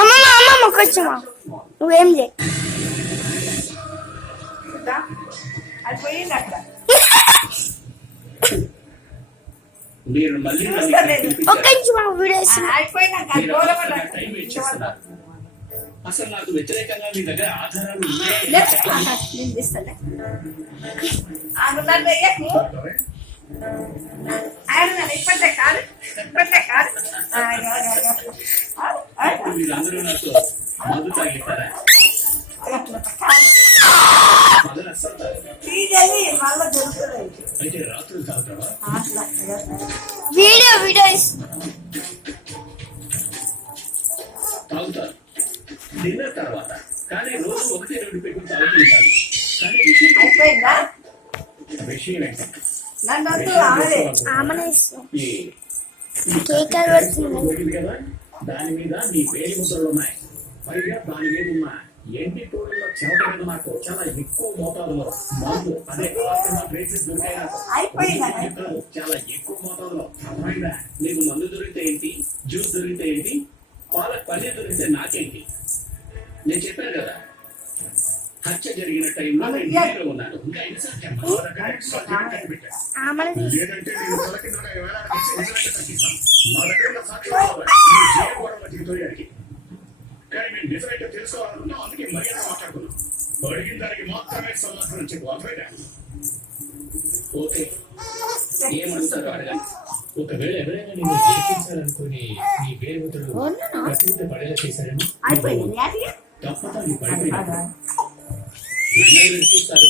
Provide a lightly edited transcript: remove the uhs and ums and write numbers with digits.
అమ్మమ్మ అమ్మమ్మ కొంచెమా నువ్వేం చే ఒక్క నిమిషం వీడియో అసలు నాకు వ్యతిరేకంగా మీ దగ్గర ఆధారాలు మీరందరూ నాకు మందు తాగిస్తారా? అయితే రాత్రులు తాగుతావా? వీడియో తాగుతారు డిన్నర్ తర్వాత, కానీ రోజు 1-2 పెగ్గులు తాగుతుంటాను. కానీ విషయం ఏంటంటే దాని మీద మీ పేరు ముద్రలు ఉన్నాయి. పైగా దాని మీద ఉన్న ఎండి తోడులో చెమట మీద నాకు చాలా ఎక్కువ మోతాదులో మందు, అదే ట్రేసెస్ దొరికాయి. నాకు చాలా ఎక్కువ మోతాదులో. అర్థమైందా? నీకు మందు దొరికితే ఏంటి, జ్యూస్ దొరికితే ఏంటి, పాలక్ పన్నీర్ దొరికితే నాకేంటి? నేను చెప్పాను కదా, హత్య జరిగిన టైంలో నేను ఇంట్లో ఉన్నాను. ఇంకా లేదంటే నేను తల కింద తగ్గిస్తాను. మా దగ్గర సాక్షి కానీ మేము నిజమైతే తెలుసుకోవాలనుకున్నాం. అందుకే మర్యాద మాట్లాడుకున్నాం. అడిగిన దానికి మాత్రమే సమాధానం చెప్పు. అర్థమైనా? ఓకే, ఏమంటారు అడగండి. ఒకవేళ ఎవరైనా నేను చేయించాలనుకుని నీ పేరు ముద్రలు ప్రతినిధి పడేలా చేశారని తప్పదా నీ పడిపోయినా నన్ను చూస్తారు.